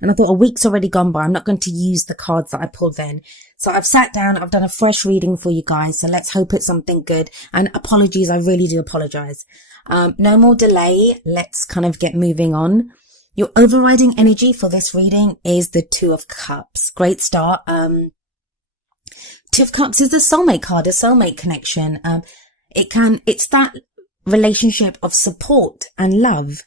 And I thought a week's already gone by. I'm not going to use the cards that I pulled then. So I've sat down. I've done a fresh reading for you guys. So let's hope it's something good. And apologies. I really do apologize. No more delay. Let's kind of get moving on. Your overriding energy for this reading is the Two of Cups. Great start. Two of Cups is the soulmate card, a soulmate connection. It's that relationship of support and love,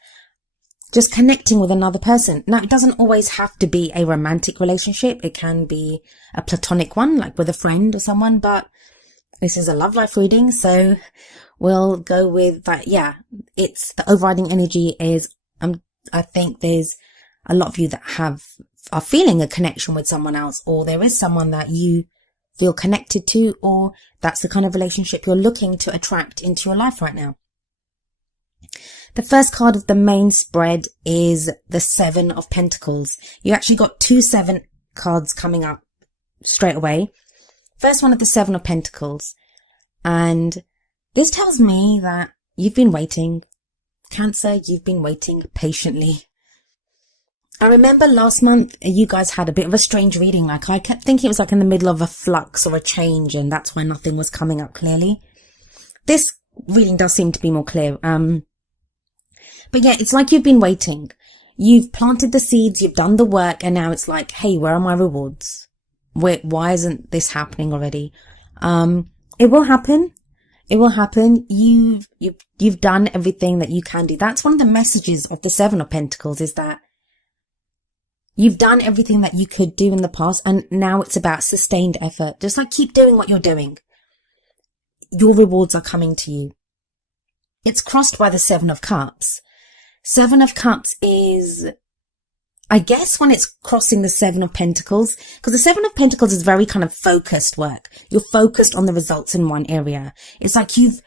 just connecting with another person. Now, it doesn't always have to be a romantic relationship. It can be a platonic one, like with a friend or someone, but this is a love life reading. So we'll go with that. Yeah, it's the overriding energy is, I think there's a lot of you that are feeling a connection with someone else, or there is someone that you feel connected to, or that's the kind of relationship you're looking to attract into your life right now. The first card of the main spread is the Seven of Pentacles. You actually got 2 7 cards coming up straight away. First one of the Seven of Pentacles. And this tells me that you've been waiting. Cancer, you've been waiting patiently. I remember last month you guys had a bit of a strange reading. Like, I kept thinking it was like in the middle of a flux or a change, and that's why nothing was coming up clearly. This reading does seem to be more clear. But yeah, it's like you've been waiting. You've planted the seeds, you've done the work, and now it's like, hey, where are my rewards? Why isn't this happening already? It will happen. It will happen. You've done everything that you can do. That's one of the messages of the Seven of Pentacles, is that you've done everything that you could do in the past, and now it's about sustained effort. Just like, keep doing what you're doing. Your rewards are coming to you. It's crossed by the Seven of Cups. Seven of Cups is, I guess, when it's crossing the Seven of Pentacles, because the Seven of Pentacles is very kind of focused work. You're focused on the results in one area. It's like you've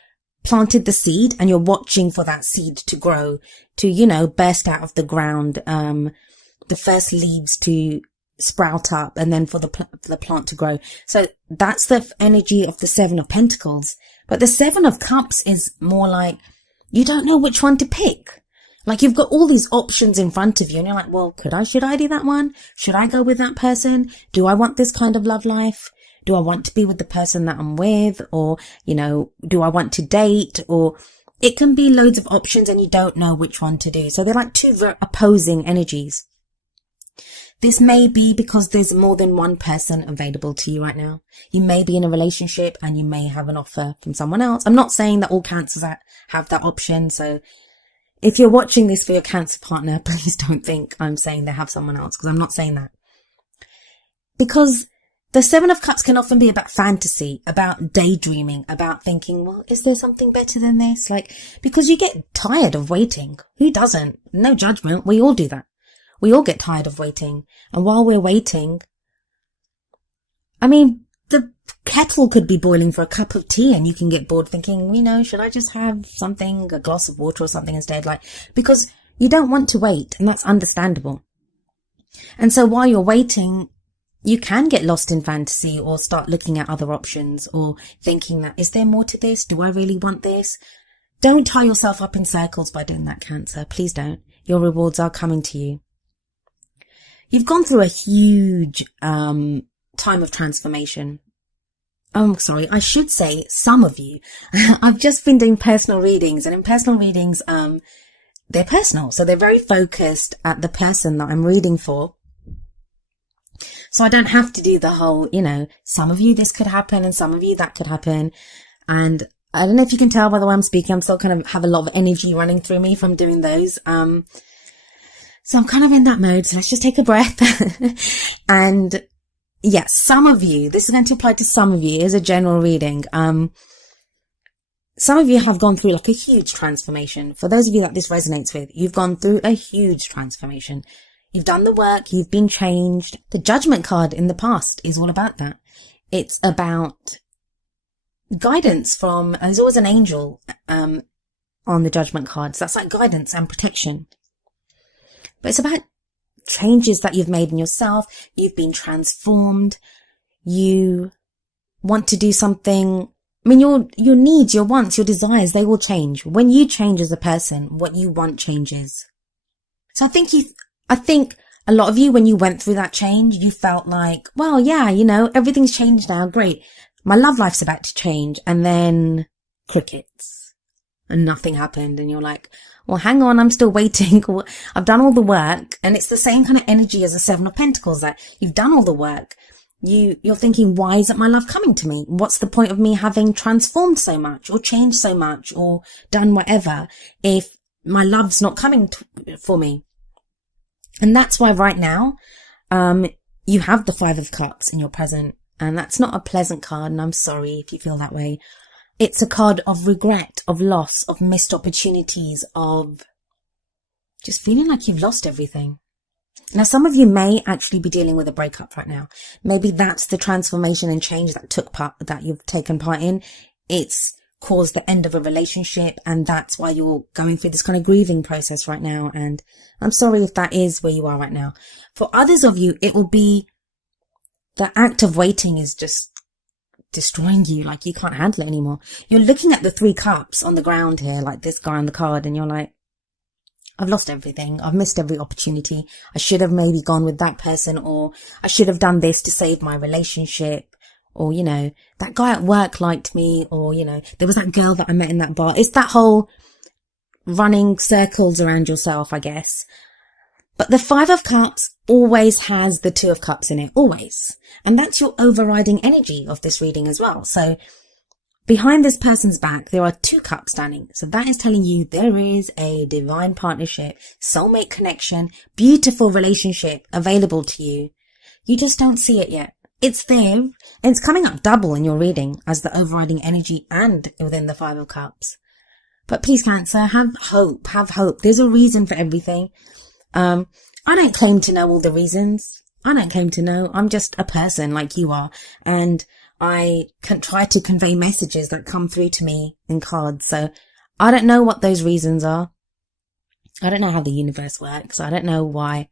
planted the seed and you're watching for that seed to grow, to, burst out of the ground, the first leaves to sprout up, and then for the plant to grow. So that's the energy of the Seven of Pentacles. But the Seven of Cups is more like, you don't know which one to pick. Like, you've got all these options in front of you, and you're like, well, should I do that one? Should I go with that person? Do I want this kind of love life? Do I want to be with the person that I'm with? Or, do I want to date? Or it can be loads of options and you don't know which one to do. So they're like two very opposing energies. This may be because there's more than one person available to you right now. You may be in a relationship and you may have an offer from someone else. I'm not saying that all Cancers have that option. So if you're watching this for your Cancer partner, please don't think I'm saying they have someone else, because I'm not saying that. Because the Seven of Cups can often be about fantasy, about daydreaming, about thinking, well, is there something better than this? Like, because you get tired of waiting. Who doesn't? No judgment. We all do that. We all get tired of waiting. And while we're waiting, I mean, the kettle could be boiling for a cup of tea and you can get bored thinking, should I just have something, a glass of water or something instead? Because you don't want to wait, and that's understandable. And so while you're waiting, you can get lost in fantasy or start looking at other options or thinking that, is there more to this? Do I really want this? Don't tie yourself up in circles by doing that, Cancer. Please don't. Your rewards are coming to you. You've gone through a huge time of transformation. Sorry, I should say some of you. I've just been doing personal readings, and in personal readings, they're personal. So they're very focused at the person that I'm reading for. So I don't have to do the whole, some of you this could happen and some of you that could happen. And I don't know if you can tell by the way I'm speaking, I'm still kind of have a lot of energy running through me from doing those. So I'm kind of in that mode. So let's just take a breath. And yes, some of you, this is going to apply to some of you as a general reading. Some of you have gone through like a huge transformation. For those of you that this resonates with, you've gone through a huge transformation. You've done the work. You've been changed. The Judgment card in the past is all about that. It's about guidance from, there's always an angel, on the Judgment cards. That's like guidance and protection. But it's about changes that you've made in yourself. You've been transformed. You want to do something. I mean, your needs, your wants, your desires, they will change. When you change as a person, what you want changes. So I think A lot of you, when you went through that change, you felt like, well, yeah, everything's changed now. Great. My love life's about to change. And then crickets and nothing happened. And you're like, well, hang on, I'm still waiting. I've done all the work. And it's the same kind of energy as the Seven of Pentacles, that you've done all the work. You're thinking, why isn't my love coming to me? What's the point of me having transformed so much or changed so much or done whatever if my love's not coming for me? And that's why right now, you have the Five of Cups in your present. And that's not a pleasant card. And I'm sorry if you feel that way. It's a card of regret, of loss, of missed opportunities, of just feeling like you've lost everything. Now, some of you may actually be dealing with a breakup right now. Maybe that's the transformation and change that you've taken part in. It's caused the end of a relationship, and that's why you're going through this kind of grieving process right now. And I'm sorry if that is where you are right now. For others of you, it will be the act of waiting is just destroying you. Like, you can't handle it anymore. You're looking at the Three Cups on the ground here, like this guy on the card, and you're like, I've lost everything. I've missed every opportunity. I should have maybe gone with that person, or I should have done this to save my relationship. Or, that guy at work liked me, or, there was that girl that I met in that bar. It's that whole running circles around yourself, I guess. But the Five of Cups always has the Two of Cups in it, always. And that's your overriding energy of this reading as well. So behind this person's back, there are two cups standing. So that is telling you there is a divine partnership, soulmate connection, beautiful relationship available to you. You just don't see it yet. It's there, and it's coming up double in your reading as the overriding energy and within the Five of Cups. But please, Cancer, have hope, have hope. There's a reason for everything. I don't claim to know all the reasons. I don't claim to know. I'm just a person like you are, and I can try to convey messages that come through to me in cards. So I don't know what those reasons are. I don't know how the universe works. I don't know why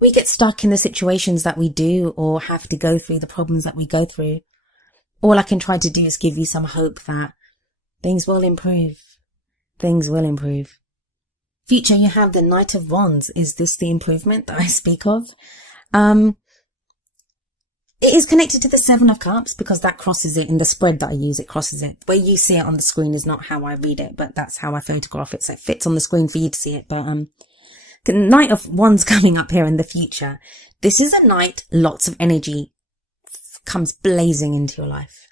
we get stuck in the situations that we do, or have to go through the problems that we go through. All I can try to do is give you some hope that things will improve. Things will improve. Future, you have the Knight of Wands. Is this the improvement that I speak of? It is connected to the Seven of Cups because that crosses it in the spread that I use. It crosses it. Where you see it on the screen is not how I read it, but that's how I photograph it. So it fits on the screen for you to see it. But, the Knight of Wands coming up here in the future. This is a night, lots of energy comes blazing into your life.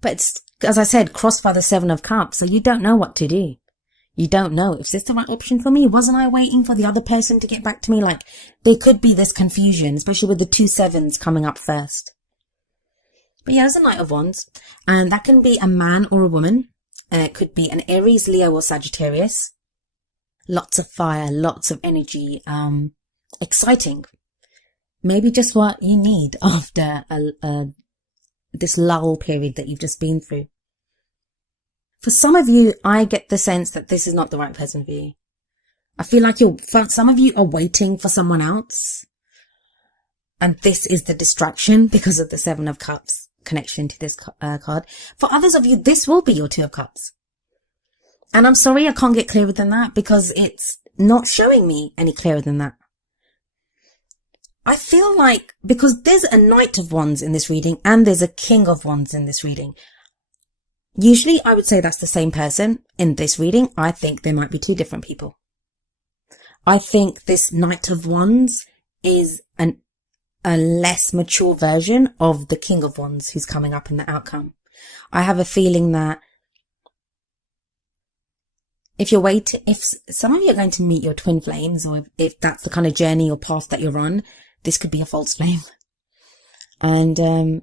But it's, as I said, crossed by the Seven of Cups, so you don't know what to do. You don't know, is this the right option for me? Wasn't I waiting for the other person to get back to me? Like, there could be this confusion, especially with the two sevens coming up first. But yeah, there's a Knight of Wands, and that can be a man or a woman. It could be an Aries, Leo, or Sagittarius. Lots of fire, lots of energy, exciting. Maybe just what you need after this lull period that you've just been through. For some of you, I get the sense that this is not the right person for you. I feel like some of you are waiting for someone else. And this is the distraction because of the Seven of Cups connection to this card. For others of you, this will be your Two of Cups. And I'm sorry I can't get clearer than that because it's not showing me any clearer than that. I feel like, because there's a Knight of Wands in this reading and there's a King of Wands in this reading. Usually I would say that's the same person. In this reading, I think there might be two different people. I think this Knight of Wands is a less mature version of the King of Wands who's coming up in the outcome. I have a feeling that if some of you are going to meet your twin flames, or if that's the kind of journey or path that you're on, this could be a false flame. And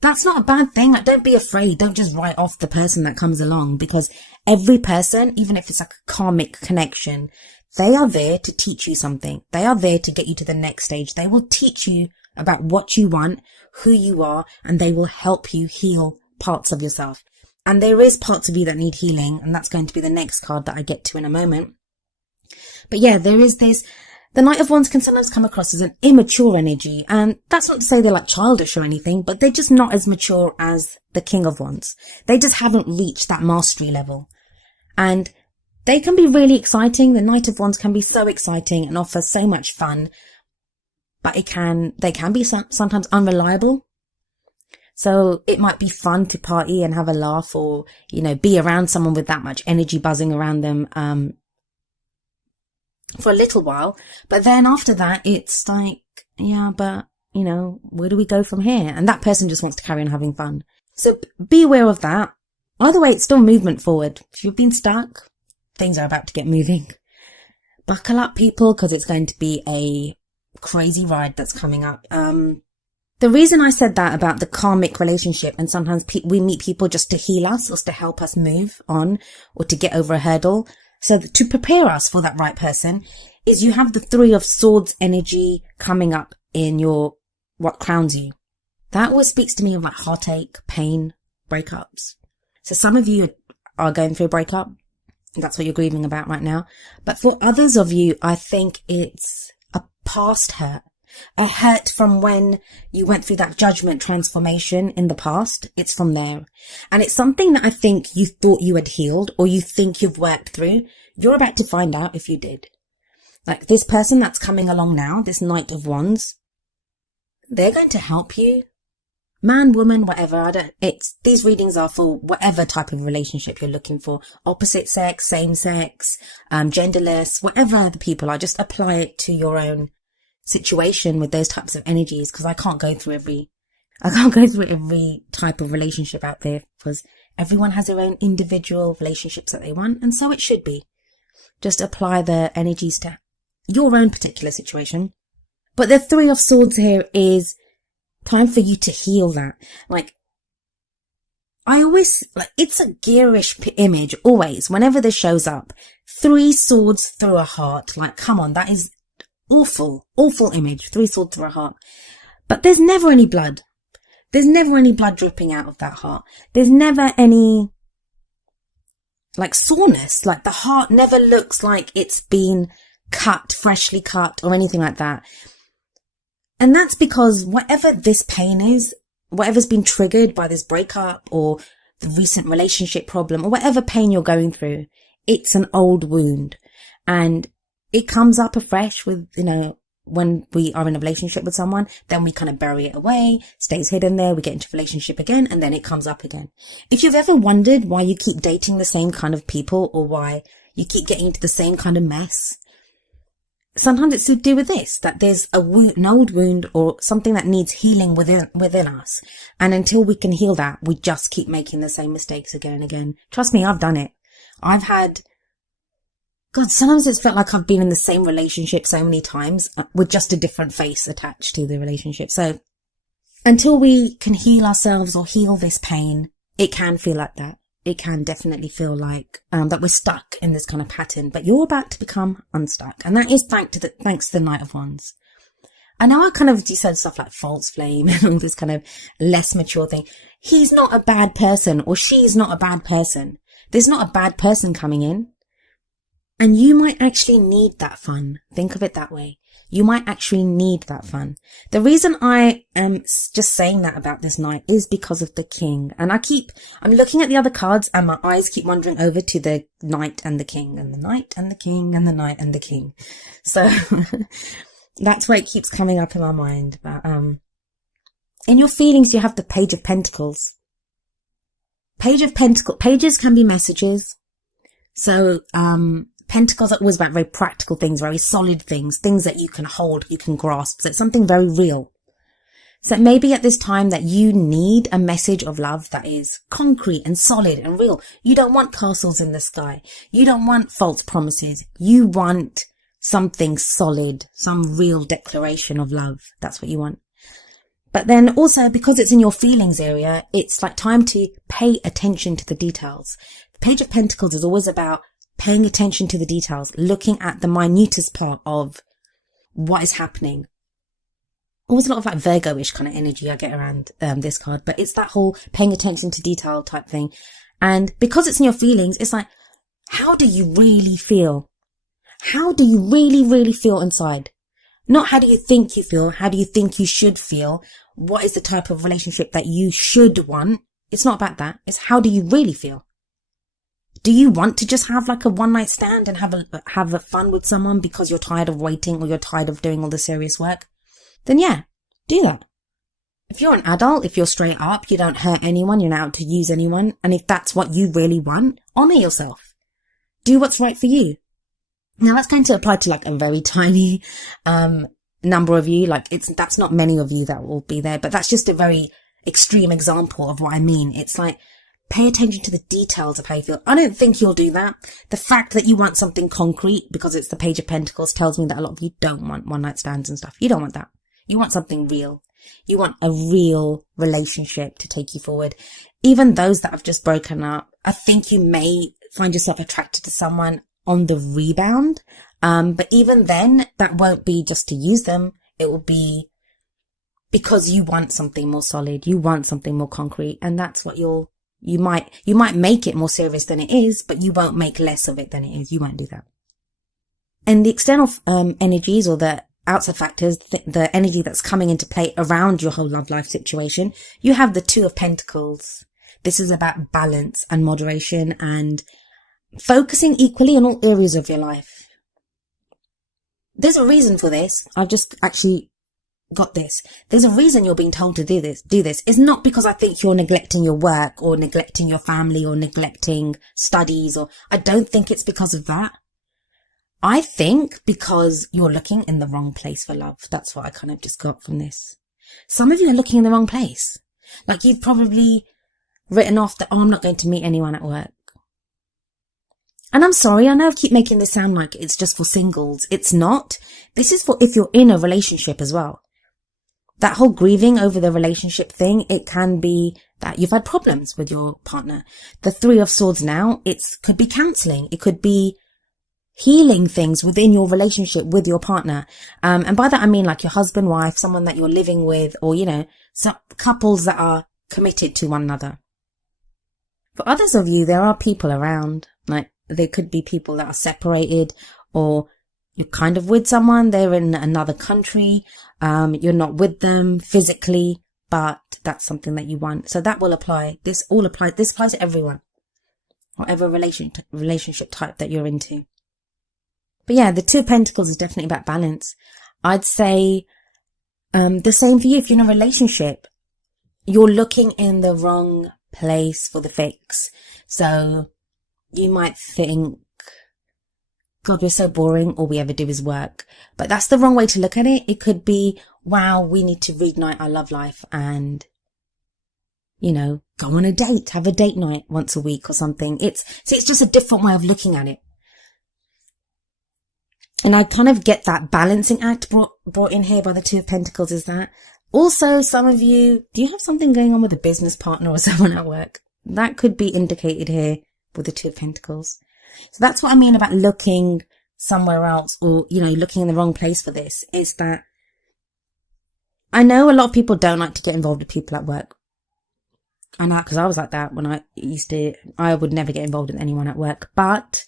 that's not a bad thing. Like, don't be afraid. Don't just write off the person that comes along, because every person, even if it's like a karmic connection, they are there to teach you something. They are there to get you to the next stage. They will teach you about what you want, who you are, and they will help you heal parts of yourself. And there is parts of you that need healing, and that's going to be the next card that I get to in a moment. But yeah, there is this. The Knight of Wands can sometimes come across as an immature energy, and that's not to say they're like childish or anything, but they're just not as mature as the King of Wands. They just haven't reached that mastery level. And they can be really exciting. The Knight of Wands can be so exciting and offer so much fun. but they can be sometimes unreliable. So it might be fun to party and have a laugh, or, be around someone with that much energy buzzing around them, for a little while. But then after that, it's like, yeah, but, where do we go from here? And that person just wants to carry on having fun. So be aware of that. Either way, it's still movement forward. If you've been stuck, things are about to get moving. Buckle up, people, because it's going to be a crazy ride that's coming up. The reason I said that about the karmic relationship, and sometimes we meet people just to heal us or to help us move on or to get over a hurdle, so that to prepare us for that right person, is you have the Three of Swords energy coming up in what crowns you. That always speaks to me of like heartache, pain, breakups. So some of you are going through a breakup. That's what you're grieving about right now. But for others of you, I think it's a past hurt. A hurt from when you went through that judgment transformation in the past. It's from there. And it's something that I think you thought you had healed, or you think you've worked through. You're about to find out if you did. Like this person that's coming along now, this Knight of Wands, they're going to help you. Man, woman, whatever. These readings are for whatever type of relationship you're looking for. Opposite sex, same sex, genderless, whatever the people are. Just apply it to your own situation with those types of energies, because I can't go through every type of relationship out there, because everyone has their own individual relationships that they want, and so it should be. Just apply the energies to your own particular situation. But the Three of Swords here is time for you to heal that. It's a gearish image always, whenever this shows up. 3 swords through a heart. Come on, that is awful image. 3 swords through a heart. But there's never any blood. There's never any blood dripping out of that heart. There's never any soreness. The heart never looks like it's been freshly cut or anything like that. And that's because whatever this pain is, whatever's been triggered by this breakup or the recent relationship problem or whatever pain you're going through, it's an old wound. And it comes up afresh with, when we are in a relationship with someone, then we kind of bury it away, stays hidden there, we get into a relationship again, and then it comes up again. If you've ever wondered why you keep dating the same kind of people, or why you keep getting into the same kind of mess, sometimes it's to do with this, that there's an old wound or something that needs healing within us. And until we can heal that, we just keep making the same mistakes again and again. Trust me, I've done it. Sometimes it's felt like I've been in the same relationship so many times with just a different face attached to the relationship. So until we can heal ourselves or heal this pain, it can feel like that. It can definitely feel like that we're stuck in this kind of pattern, but you're about to become unstuck. And that is thanks to the Knight of Wands. I know I kind of said stuff like false flame and all this kind of less mature thing. He's not a bad person, or she's not a bad person. There's not a bad person coming in. And you might actually need that fun. Think of it that way. You might actually need that fun. The reason I am just saying that about this night is because of the King. And I'm looking at the other cards and my eyes keep wandering over to the Knight and the King, and the Knight and the King and the Knight and the King. So that's why it keeps coming up in my mind. But in your feelings, you have the Page of Pentacles. Pages can be messages. So, Pentacles are always about very practical things, very solid things that you can hold, you can grasp. So it's something very real. So maybe at this time that you need a message of love that is concrete and solid and real. You don't want castles in the sky. You don't want false promises. You want something solid, some real declaration of love. That's what you want. But then also, because it's in your feelings area, it's like time to pay attention to the details. The Page of Pentacles is always about paying attention to the details, looking at the minutest part of what is happening. Always a lot of Virgo-ish kind of energy I get around this card, but it's that whole paying attention to detail type thing. And because it's in your feelings, it's like, how do you really feel? How do you really, really feel inside? Not how do you think you feel? How do you think you should feel? What is the type of relationship that you should want? It's not about that. It's how do you really feel? Do you want to just have a one-night stand and have a fun with someone because you're tired of waiting, or you're tired of doing all the serious work? then yeah, do that. If you're an adult, if you're straight up, you don't hurt anyone, you're not out to use anyone, and if that's what you really want, honor yourself. Do what's right for you. Now that's going to apply to like a very tiny number of you. Like that's not many of you that will be there, but that's just a very extreme example of what I mean. It's like, pay attention to the details of how you feel. I don't think you'll do that. The fact that you want something concrete because it's the Page of Pentacles tells me that a lot of you don't want one night stands and stuff. You don't want that. You want something real. You want a real relationship to take you forward. Even those that have just broken up, I think you may find yourself attracted to someone on the rebound. But even then, that won't be just to use them. It will be because you want something more solid. You want something more concrete. And that's what you might make it more serious than it is, but you won't make less of it than it is. You won't do that. And the external energies, or the outside factors, the energy that's coming into play around your whole love life situation, you have the Two of Pentacles. This is about balance and moderation and focusing equally on all areas of your life. There's a reason for this. I've just actually got this. There's a reason you're being told to do this. It's not because I think you're neglecting your work or neglecting your family or neglecting studies, or I don't think it's because of that. I think because you're looking in the wrong place for love. That's what I kind of just got from this. Some of you are looking in the wrong place. Like you've probably written off that, oh, I'm not going to meet anyone at work. And I'm sorry, I know I keep making this sound like it's just for singles. It's not. This is for if you're in a relationship as well. That whole grieving over the relationship thing, it can be that you've had problems with your partner. The Three of Swords now, could be counseling. It could be healing things within your relationship with your partner. And by that I mean like your husband, wife, someone that you're living with, or, some couples that are committed to one another. For others of you, there are people around. Like there could be people that are separated, or you're kind of with someone, they're in another country, you're not with them physically, but that's something that you want. So that will apply. This applies to everyone, whatever relationship type that you're into. But yeah, the Two of Pentacles is definitely about balance. I'd say the same for you. If you're in a relationship, you're looking in the wrong place for the fix. So you might think, God, we're so boring. All we ever do is work. But that's the wrong way to look at it. It could be, wow, we need to reignite our love life and, go on a date, have a date night once a week or something. It's just a different way of looking at it. And I kind of get that balancing act brought in here by the Two of Pentacles is that. Also, some of you, do you have something going on with a business partner or someone at work? That could be indicated here with the Two of Pentacles. So that's what I mean about looking somewhere else, or, looking in the wrong place for this, is that I know a lot of people don't like to get involved with people at work. I know, because I was like that when I would never get involved with anyone at work, but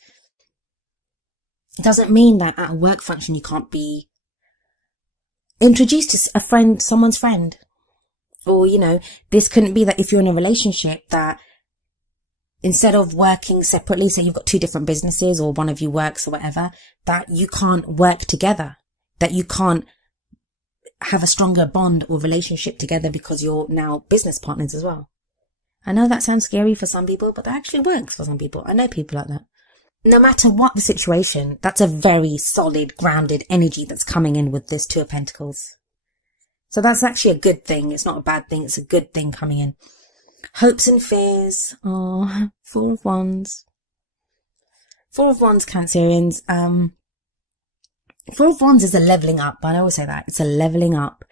it doesn't mean that at a work function you can't be introduced to someone's friend. Or, this couldn't be that if you're in a relationship that instead of working separately, say you've got two different businesses or one of you works or whatever, that you can't work together, that you can't have a stronger bond or relationship together because you're now business partners as well. I know that sounds scary for some people, but that actually works for some people. I know people like that. No matter what the situation, that's a very solid, grounded energy that's coming in with this Two of Pentacles. So that's actually a good thing. It's not a bad thing. It's a good thing coming in. Hopes and fears. Oh, Four of Wands. Four of Wands, Cancerians. Four of Wands is a leveling up. I always say that. It's a leveling up.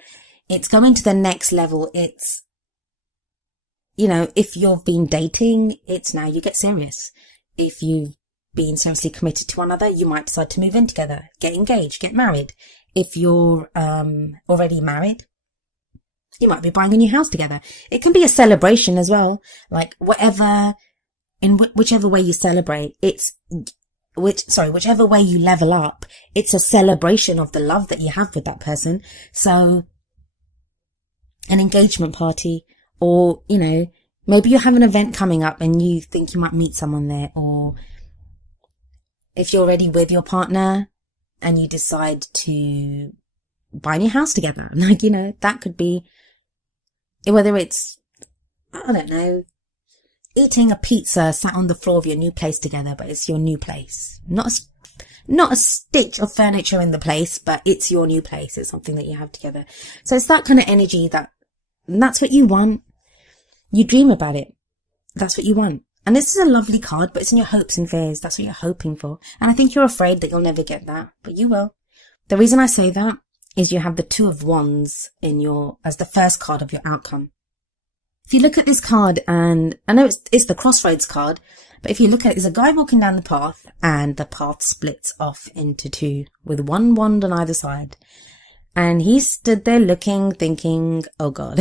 It's going to the next level. It's, if you've been dating, it's now you get serious. If you've been seriously committed to one another, you might decide to move in together, get engaged, get married. If you're already married, you might be buying a new house together. It can be a celebration as well. Like whichever way you celebrate, whichever way you level up, it's a celebration of the love that you have with that person. So an engagement party, or, maybe you have an event coming up and you think you might meet someone there, or if you're already with your partner and you decide to buy a new house together. Like, you know, that could be, whether it's, I don't know, eating a pizza sat on the floor of your new place together, but it's your new place. Not a stitch of furniture in the place, but it's your new place. It's something that you have together. So it's that kind of energy that's what you want. You dream about it. That's what you want. And this is a lovely card, but it's in your hopes and fears. That's what you're hoping for. And I think you're afraid that you'll never get that, but you will. The reason I say that is you have the Two of Wands as the first card of your outcome. If you look at this card, and I know it's the Crossroads card, but if you look at it, there's a guy walking down the path, and the path splits off into two with one wand on either side. And he stood there looking, thinking, oh God,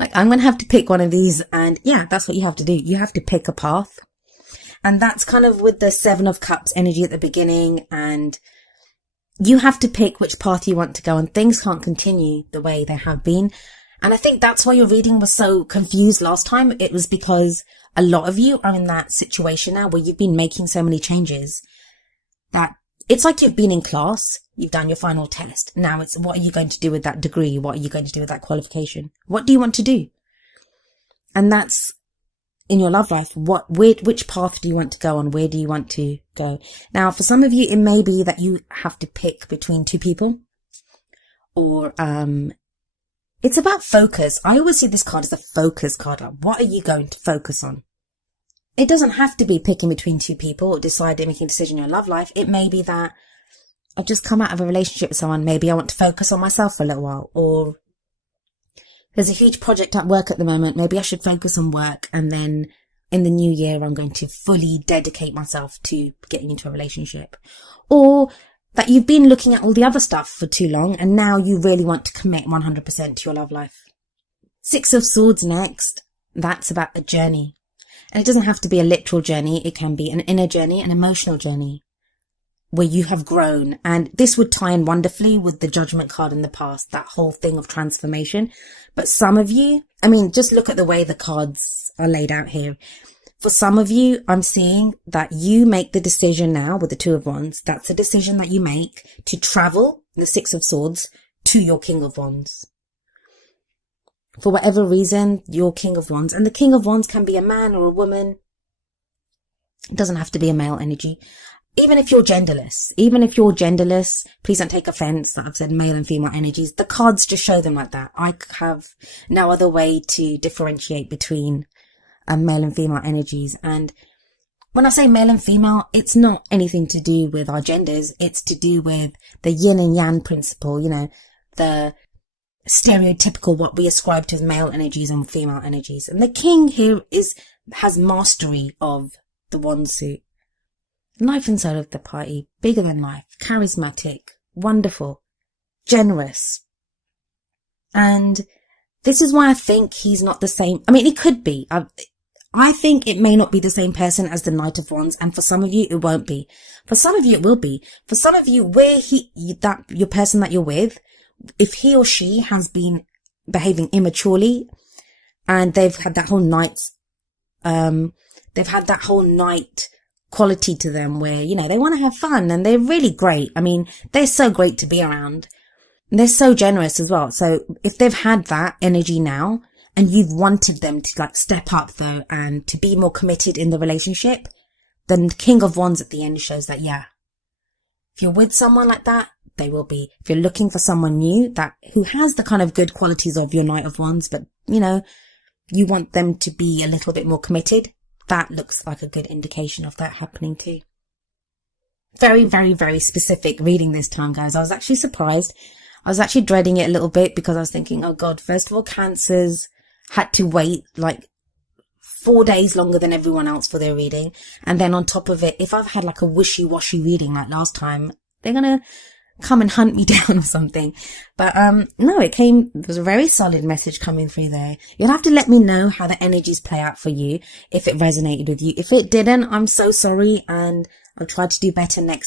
like I'm going to have to pick one of these. And yeah, that's what you have to do. You have to pick a path. And that's kind of with the Seven of Cups energy at the beginning. And you have to pick which path you want to go, and things can't continue the way they have been. And I think that's why your reading was so confused last time. It was because a lot of you are in that situation now where you've been making so many changes that it's like you've been in class, you've done your final test. Now it's, what are you going to do with that degree? What are you going to do with that qualification? What do you want to do? And that's in your love life. Which path do you want to go on? Where do you want to go? Now, for some of you, it may be that you have to pick between two people, or, it's about focus. I always see this card as a focus card. Like, what are you going to focus on? It doesn't have to be picking between two people or deciding, making a decision in your love life. It may be that I've just come out of a relationship with someone. Maybe I want to focus on myself for a little while. Or there's a huge project at work at the moment. Maybe I should focus on work. And then in the new year, I'm going to fully dedicate myself to getting into a relationship. Or that you've been looking at all the other stuff for too long, and now you really want to commit 100% to your love life. Six of Swords next. That's about a journey. And it doesn't have to be a literal journey. It can be an inner journey, an emotional journey where you have grown. And this would tie in wonderfully with the Judgment card in the past, that whole thing of transformation. But some of you, I mean, just look at the way the cards are laid out here. For some of you, I'm seeing that you make the decision now with the Two of Wands. That's a decision that you make to travel, the Six of Swords, to your King of Wands. For whatever reason, your King of Wands. And the King of Wands can be a man or a woman. It doesn't have to be a male energy. Even if you're genderless, please don't take offense that I've said male and female energies. The cards just show them like that. I have no other way to differentiate between male and female energies. And when I say male and female, it's not anything to do with our genders. It's to do with the yin and yang principle, you know, the stereotypical what we ascribe to as male energies and female energies. And the king here has mastery of the wand suit. Life and soul of the party, bigger than life, charismatic, wonderful, generous. And this is why I think he's not the same. I mean, it could be. I think it may not be the same person as the Knight of Wands, and for some of you, it won't be. For some of you, it will be. For some of you, your person that you're with, if he or she has been behaving immaturely, and they've had that whole night quality to them where, you know, they want to have fun and they're really great. I mean, they're so great to be around. They're so generous as well. So if they've had that energy now and you've wanted them to like step up though and to be more committed in the relationship, then King of Wands at the end shows that, yeah, if you're with someone like that, they will be. If you're looking for someone new who has the kind of good qualities of your Knight of Wands, but you know, you want them to be a little bit more committed, that looks like a good indication of that happening too. Very, very, very specific reading this time, guys. I was actually surprised. I was actually dreading it a little bit because I was thinking, oh God, first of all, Cancers had to wait like 4 days longer than everyone else for their reading. And then on top of it, if I've had like a wishy-washy reading like last time, they're going to come and hunt me down or something. But no, there was a very solid message coming through there. You'll have to let me know how the energies play out for you, if it resonated with you. If it didn't, I'm so sorry, and I'll try to do better next